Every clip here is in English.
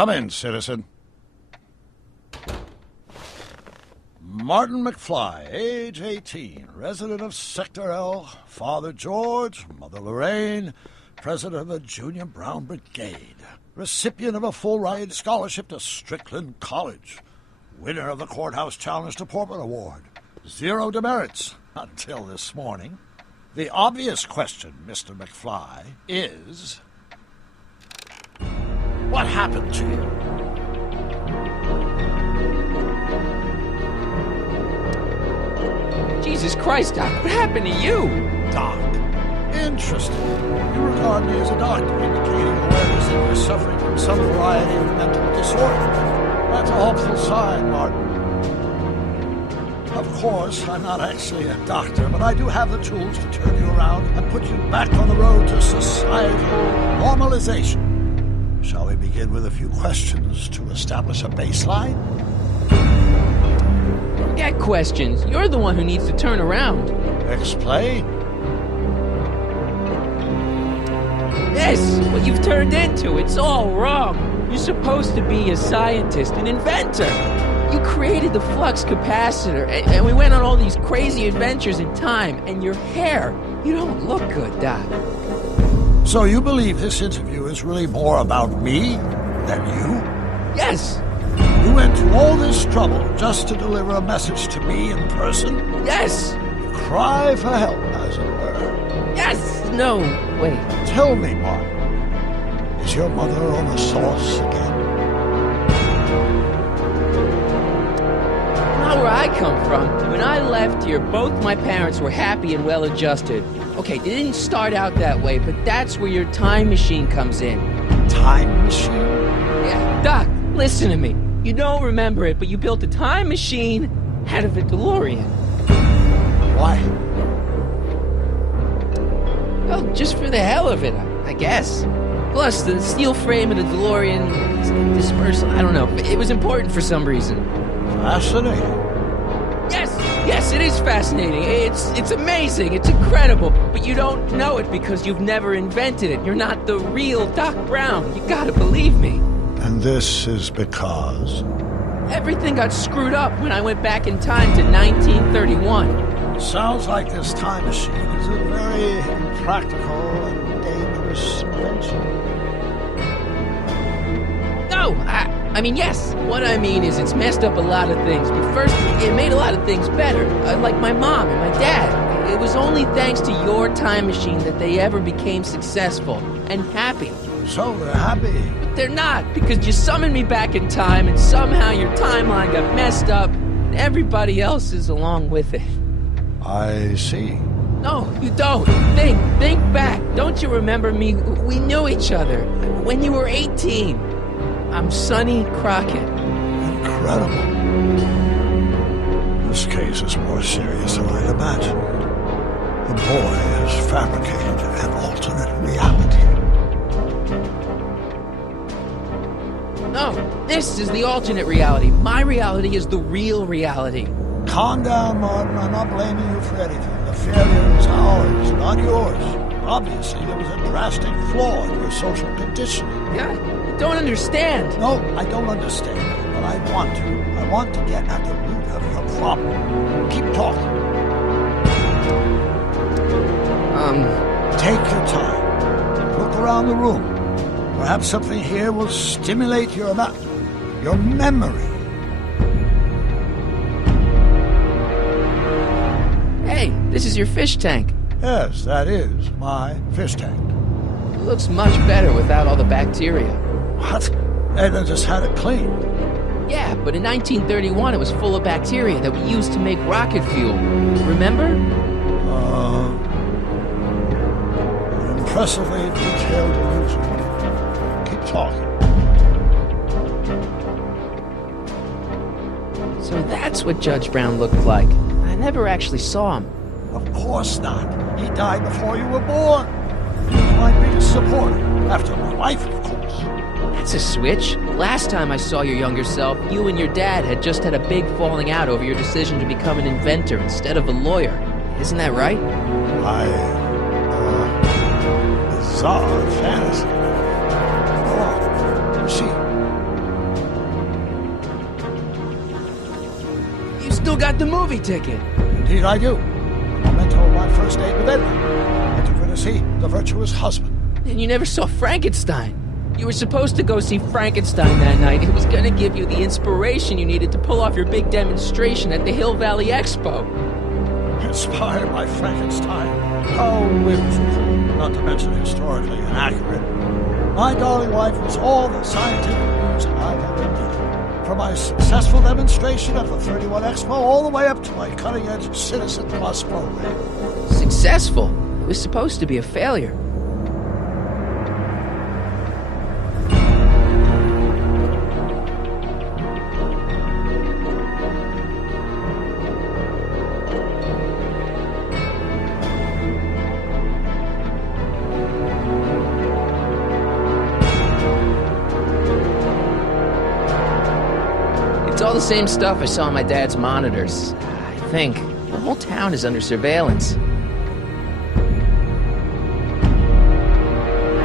Come in, citizen. Martin McFly, age 18, resident of Sector L, Father George, Mother Lorraine, president of a Junior Brown Brigade, recipient of a full-ride scholarship to Strickland College, winner of the Courthouse Challenge to Portman Award, 0 demerits until this morning. The obvious question, Mr. McFly, is... what happened to you? Jesus Christ, Doc, what happened to you? Doc. Interesting. You regard me as a doctor, indicating awareness that you're suffering from some variety of mental disorder. That's a hopeful sign, Martin. Of course, I'm not actually a doctor, but I do have the tools to turn you around and put you back on the road to societal normalization. Shall we begin with a few questions to establish a baseline? Forget questions. You're the one who needs to turn around. Explain? This, what you've turned into, it's all wrong. You're supposed to be a scientist, an inventor. You created the flux capacitor, and we went on all these crazy adventures in time, and your hair, you don't look good, Doc. So you believe this interview is really more about me than you? Yes. You went to all this trouble just to deliver a message to me in person? Yes. Cry for help, as it were. Yes. No. Wait. Tell me, Martin, is your mother on the sauce again? Not where I come from. When I left here, both my parents were happy and well-adjusted. Okay, they didn't start out that way, but that's where your time machine comes in. Time machine? Yeah, Doc, listen to me. You don't remember it, but you built a time machine out of a DeLorean. Why? Well, just for the hell of it, I guess. Plus, the steel frame of the DeLorean is dispersal. I don't know. It was important for some reason. Fascinating. Yes, it is fascinating. It's amazing. It's incredible. But you don't know it because you've never invented it. You're not the real Doc Brown. You gotta believe me. And this is because? Everything got screwed up when I went back in time to 1931. Sounds like this time machine is a very impractical and dangerous invention. No, I mean, yes. What I mean is it's messed up a lot of things. But first, it made a lot of things better. Like my mom and my dad. It was only thanks to your time machine that they ever became successful and happy. So they're happy. But they're not, because you summoned me back in time and somehow your timeline got messed up and everybody else is along with it. I see. No, you don't. Think back. Don't you remember me? We knew each other when you were 18. I'm Sonny Crockett. Incredible. This case is more serious than I'd imagined. The boy has fabricated an alternate reality. No, this is the alternate reality. My reality is the real reality. Calm down, Martin. I'm not blaming you for anything. The failure is ours, not yours. Obviously, there was a drastic flaw in your social conditioning. Yeah, you don't understand. No, I don't understand, but I want to. I want to get at the root of your problem. Keep talking. Take your time. Look around the room. Perhaps something here will stimulate your memory. Hey, this is your fish tank. Yes, that is my fish tank. It looks much better without all the bacteria. What? Edna just had it cleaned. Yeah, but in 1931 it was full of bacteria that we used to make rocket fuel. Remember? Impressively detailed illusion. Keep talking. So that's what Judge Brown looked like. I never actually saw him. Of course not. He died before you were born. He was my biggest supporter, after my wife, of course. That's a switch. Last time I saw your younger self, you and your dad had just had a big falling out over your decision to become an inventor instead of a lawyer. Isn't that right? Bizarre fantasy. Go on. Proceed. the movie ticket. Indeed I do. A memento of my first date with Edna. I took her to see The Virtuous Husband. And you never saw Frankenstein. You were supposed to go see Frankenstein that night. It was gonna give you the inspiration you needed to pull off your big demonstration at the Hill Valley Expo. Inspired by Frankenstein. How whimsical, not to mention historically inaccurate. My darling wife was all the scientific news I ever needed. From my successful demonstration at the 31 Expo all the way up to my cutting-edge Citizen Plus program. Successful? It was supposed to be a failure. It's all the same stuff I saw on my dad's monitors. I think the whole town is under surveillance.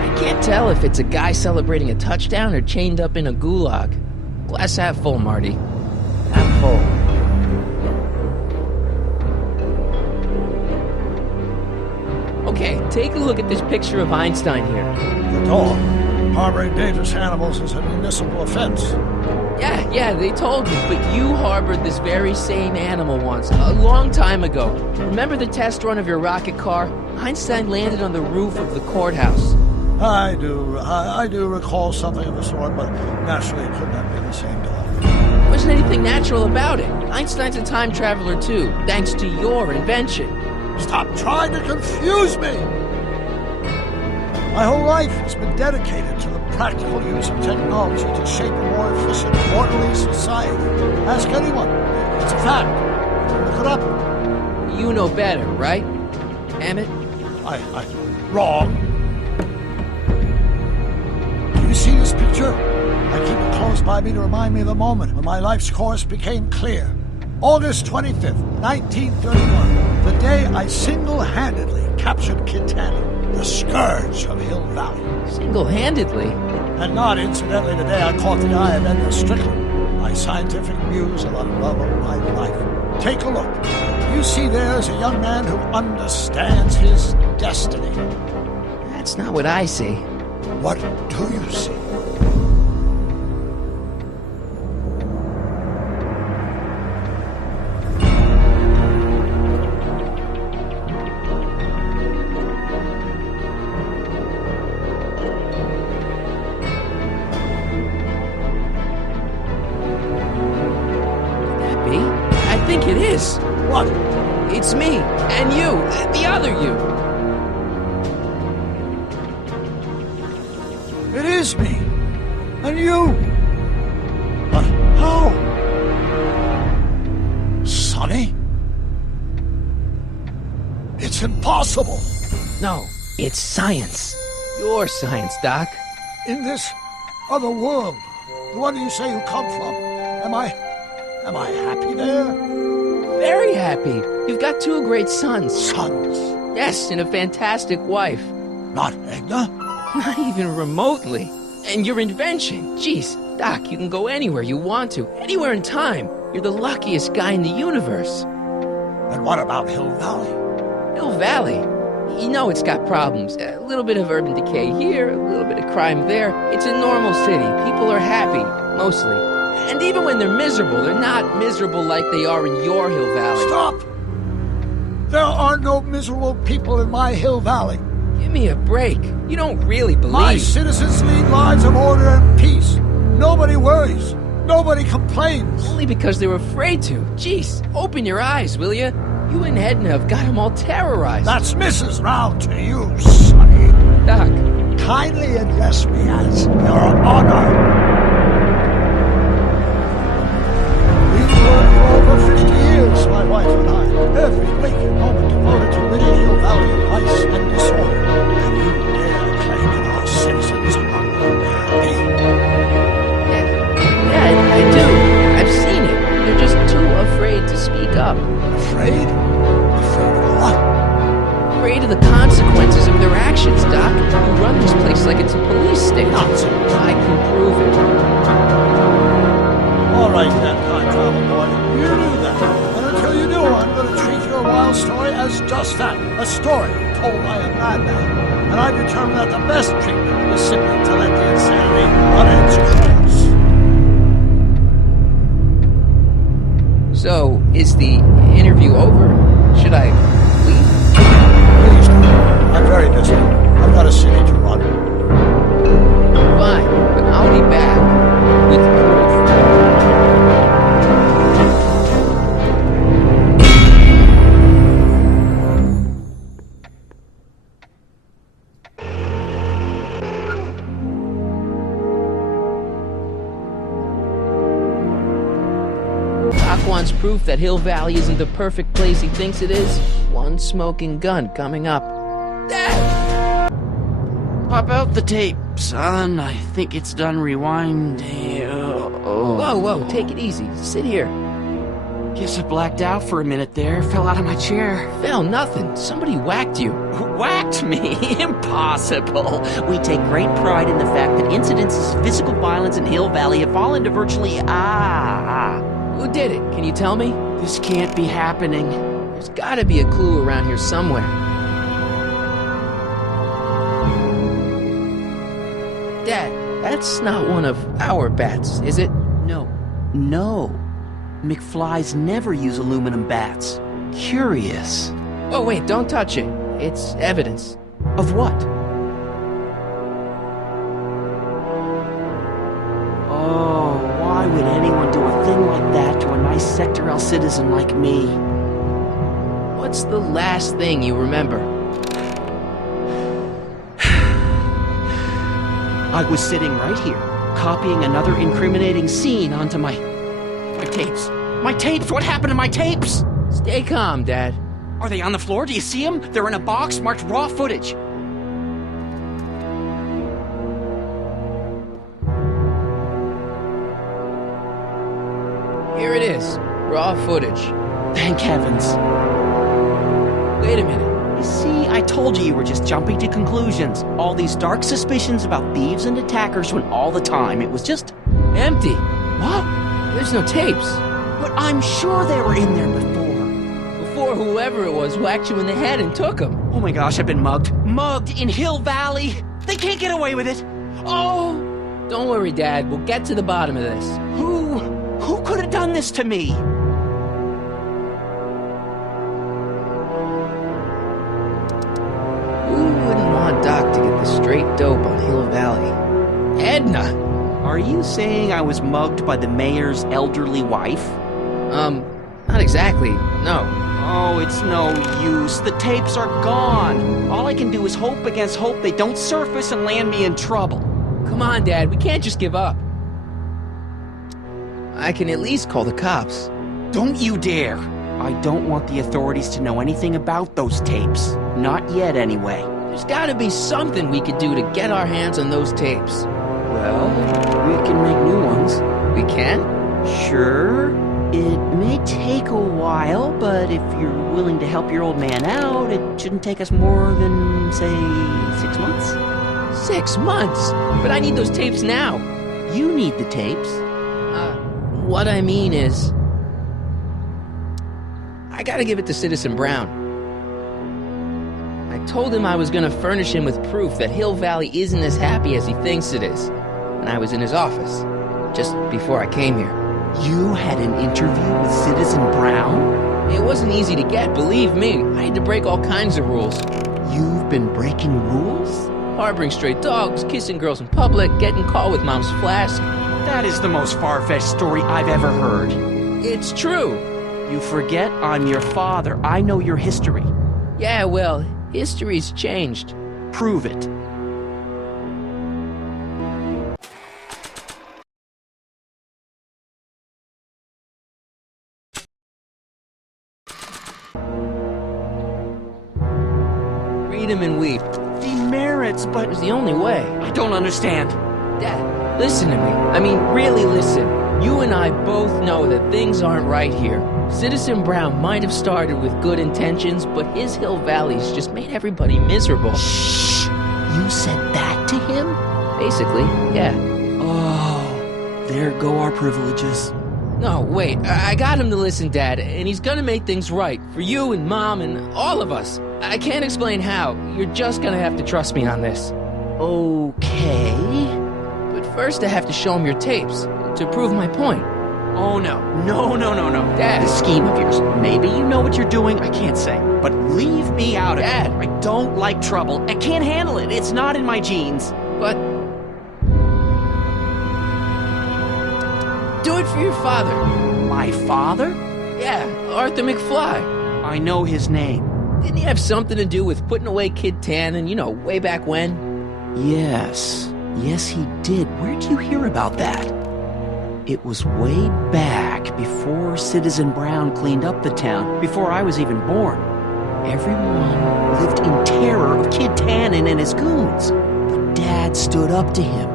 I can't tell if it's a guy celebrating a touchdown or chained up in a gulag. Glass half full, Marty. Half full. Okay, take a look at this picture of Einstein here. The dog. Harboring dangerous animals is a municipal offense. Yeah, they told me, but you harbored this very same animal once, a long time ago. Remember the test run of your rocket car? Einstein landed on the roof of the courthouse. I do recall something of the sort, but naturally it could not be the same dog. There wasn't anything natural about it. Einstein's a time traveler too, thanks to your invention. Stop trying to confuse me! My whole life has been dedicated to the practical use of technology to shape a more efficient, orderly society. Ask anyone. It's a fact. Look it up. You know better, right, Emmett? Wrong. Do you see this picture? I keep it close by me to remind me of the moment when my life's course became clear. August 25th, 1931, the day I single-handedly captured Kitana, the scourge of Hill Valley. Single-handedly? And not incidentally the day I caught the eye of Edna Strickland, my scientific muse and the love of my life. Take a look. You see there's a young man who understands his destiny. That's not what I see. What do you see? I think it is. What? It's me, and you, the other you. It is me. And you. But how? Sonny? It's impossible. No, it's science. Your science, Doc. In this other world, the one you say you come from, am I happy there? Very happy. You've got two great sons. Sons? Yes, and a fantastic wife. Not Edna? Not even remotely. And your invention. Jeez, Doc, you can go anywhere you want to. Anywhere in time. You're the luckiest guy in the universe. And what about Hill Valley? Hill Valley? You know it's got problems. A little bit of urban decay here, a little bit of crime there. It's a normal city. People are happy, mostly. And even when they're miserable, they're not miserable like they are in your Hill Valley. Stop! There are no miserable people in my Hill Valley. Give me a break. You don't really believe... My citizens lead lives of order and peace. Nobody worries. Nobody complains. Only because they were afraid to. Jeez, open your eyes, will you? You and Edna have got them all terrorized. That's Mrs. Round to you, Sonny. Doc. Kindly address me as Your Honor. For 50 years, my wife and I, every waking moment devoted to ridding Hill Valley of vice and disorder. And you dare claim that our citizens are unhappy? Yeah, I do. I've seen it. They're just too afraid to speak up. Afraid? Afraid of what? Afraid of the consequences of their actions, Doc. You run this place like it's a police station. Nonsense. I can prove it. just treatment is simply to let the insanity run its course. So, is the interview over? Should I leave? Please don't. I'm very busy. I've got a city to run. Fine, but I'll be back with proof. Doc wants proof that Hill Valley isn't the perfect place he thinks it is. One smoking gun coming up. Dad! Pop out the tape, son. I think it's done rewinding. Whoa, take it easy. Sit here. Guess I blacked out for a minute there. Fell out of my chair. Phil, nothing. Somebody whacked you. Whacked me? Impossible. We take great pride in the fact that incidents of physical violence in Hill Valley have fallen to virtually Who did it? Can you tell me? This can't be happening. There's gotta be a clue around here somewhere. Dad, that's not one of our bats, is it? No. McFlys never use aluminum bats. Curious. Oh, wait, don't touch it. It's evidence. Of what? Oh, why would anyone do a thing like that to a nice Sector L citizen like me? What's the last thing you remember? I was sitting right here, copying another incriminating scene onto my tapes. My tapes! What happened to my tapes? Stay calm, Dad. Are they on the floor? Do you see them? They're in a box marked raw footage. Here it is. Raw footage. Thank heavens. Wait a minute. You see, I told you were just jumping to conclusions. All these dark suspicions about thieves and attackers when all the time it was just... Empty. What? There's no tapes. But I'm sure they were in there before. Before whoever it was whacked you in the head and took them. Oh my gosh, I've been mugged. Mugged in Hill Valley. They can't get away with it. Oh! Don't worry, Dad. We'll get to the bottom of this. Who could have done this to me? Who wouldn't want Doc to get the straight dope on Hill Valley? Edna! Are you saying I was mugged by the mayor's elderly wife? Not exactly, no. Oh, it's no use. The tapes are gone. All I can do is hope against hope they don't surface and land me in trouble. Come on, Dad, we can't just give up. I can at least call the cops. Don't you dare! I don't want the authorities to know anything about those tapes. Not yet, anyway. There's gotta be something we could do to get our hands on those tapes. Well, we can make new ones. We can? Sure. It may take a while, but if you're willing to help your old man out, it shouldn't take us more than, say, 6 months. 6 months? But I need those tapes now. You need the tapes. What I mean is... I gotta give it to Citizen Brown. I told him I was gonna furnish him with proof that Hill Valley isn't as happy as he thinks it is. When I was in his office, just before I came here. You had an interview with Citizen Brown? It wasn't easy to get, believe me. I had to break all kinds of rules. You've been breaking rules? Harboring stray dogs, kissing girls in public, getting caught with Mom's flask. That is the most far-fetched story I've ever heard. It's true. You forget I'm your father. I know your history. Yeah, well, history's changed. Prove it. Read him and weep. Demerits, but It was the only way. I don't understand. Dad, listen to me. I mean, really listen. You and I both know that things aren't right here. Citizen Brown might have started with good intentions, but his Hill Valley's just made everybody miserable. Shh! You said that to him? Basically, yeah. Oh, there go our privileges. No, wait. I got him to listen, Dad, and he's gonna make things right. For you and Mom and all of us. I can't explain how. You're just gonna have to trust me on this. Okay. But first I have to show him your tapes to prove my point. Oh, no. No. Dad. This scheme of yours. Maybe you know what you're doing, I can't say. But leave me out of Dad. it. I don't like trouble. I can't handle it. It's not in my genes. But do it for your father. My father? Yeah, Arthur McFly. I know his name. Didn't he have something to do with putting away Kid Tannen, way back when? Yes. Yes, he did. Where'd you hear about that? It was way back before Citizen Brown cleaned up the town, before I was even born. Everyone lived in terror of Kid Tannen and his goons. But Dad stood up to him.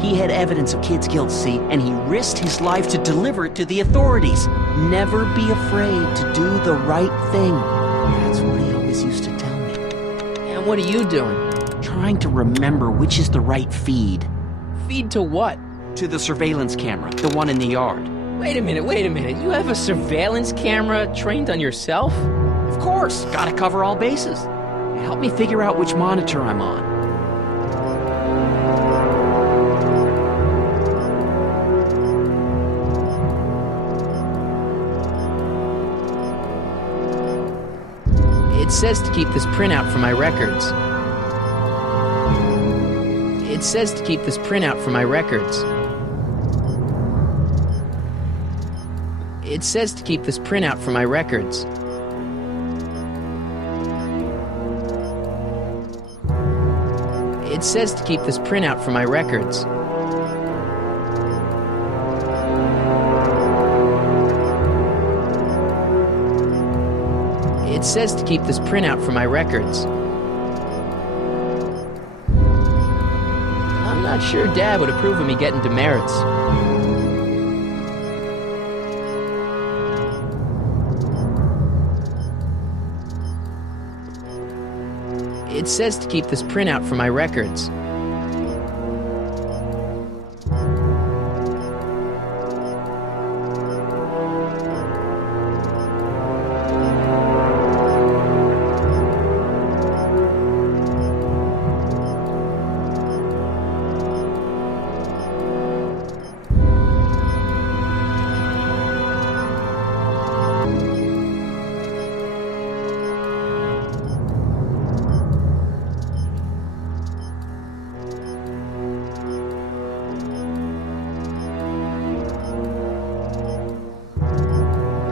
He had evidence of Kid's guilt, see, and he risked his life to deliver it to the authorities. Never be afraid to do the right thing. That's what he always used to tell me. And what are you doing? Trying to remember which is the right feed. Feed to what? To the surveillance camera, the one in the yard. Wait a minute. You have a surveillance camera trained on yourself? Of course, gotta cover all bases. Help me figure out which monitor I'm on. It says to keep this printout for my records. It says to keep this printout for my records. It says to keep this printout for my records. It says to keep this printout for my records. It says to keep this printout for my records. I'm not sure Dad would approve of me getting demerits. It says to keep this printout for my records.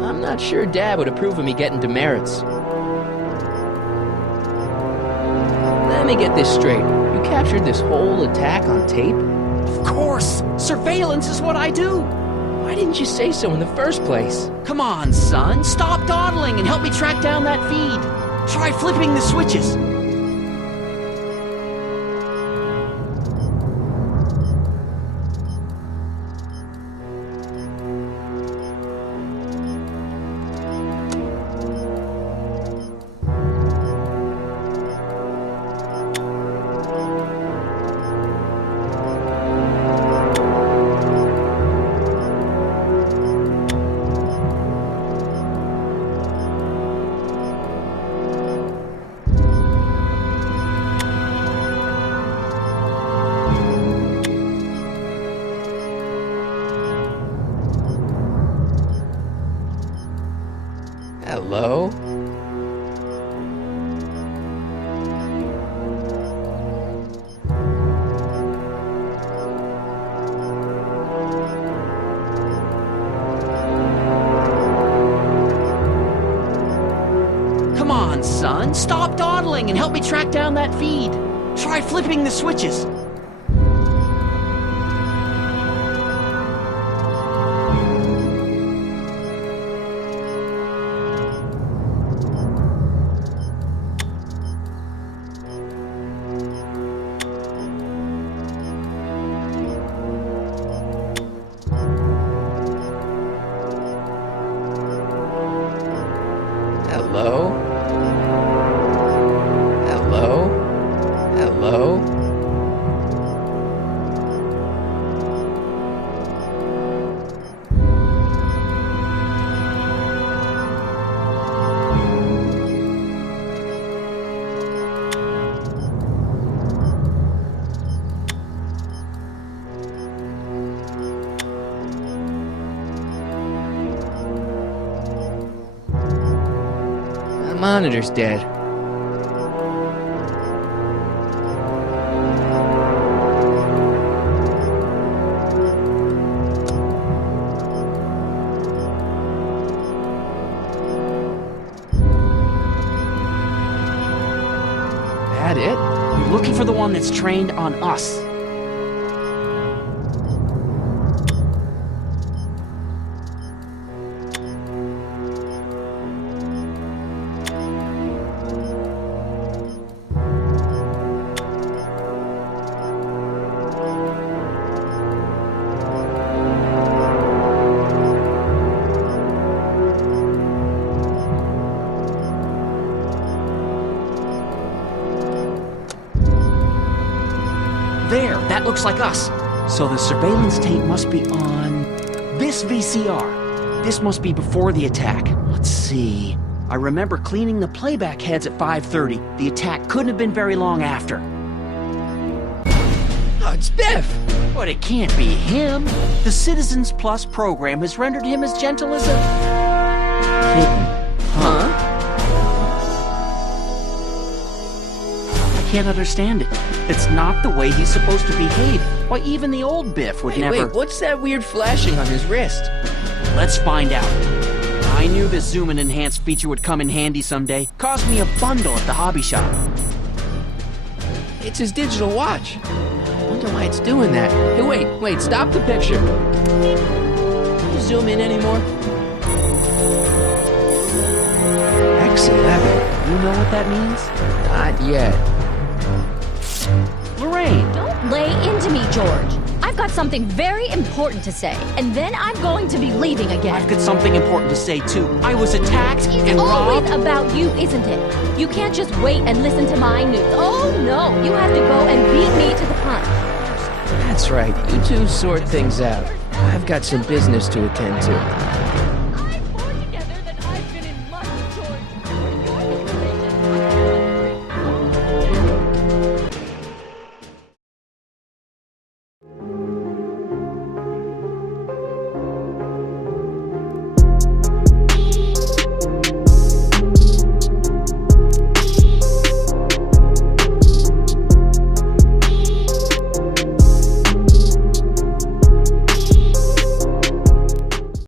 I'm not sure Dad would approve of me getting demerits. Let me get this straight. You captured this whole attack on tape? Of course! Surveillance is what I do! Why didn't you say so in the first place? Come on, son, stop dawdling and help me track down that feed. Try flipping the switches. Hello? Come on, son, stop dawdling and help me track down that feed. Try flipping the switches. Hello? Hello? Hello? monitor's dead. That it? I'm looking for the one that's trained on us. There, that looks like us. So the surveillance tape must be on this VCR. This must be before the attack. Let's see. I remember cleaning the playback heads at 5:30. The attack couldn't have been very long after. Oh, it's Biff! But it can't be him. The Citizens Plus program has rendered him as gentle as a kitten. Huh? I can't understand it. It's not the way he's supposed to behave. Why, even the old Biff would never... Wait, what's that weird flashing on his wrist? Let's find out. I knew this zoom and enhance feature would come in handy someday. Cost me a bundle at the hobby shop. It's his digital watch. I wonder why it's doing that. Hey, wait, stop the picture. Can you zoom in anymore? X11. You know what that means? Not yet. Lorraine! Don't lay into me, George. I've got something very important to say, and then I'm going to be leaving again. I've got something important to say, too. I was attacked It's and always robbed. about you, isn't it? You can't just wait and listen to my news. Oh, no. You have to go and beat me to the punch. That's right. You two sort things out. I've got some business to attend to.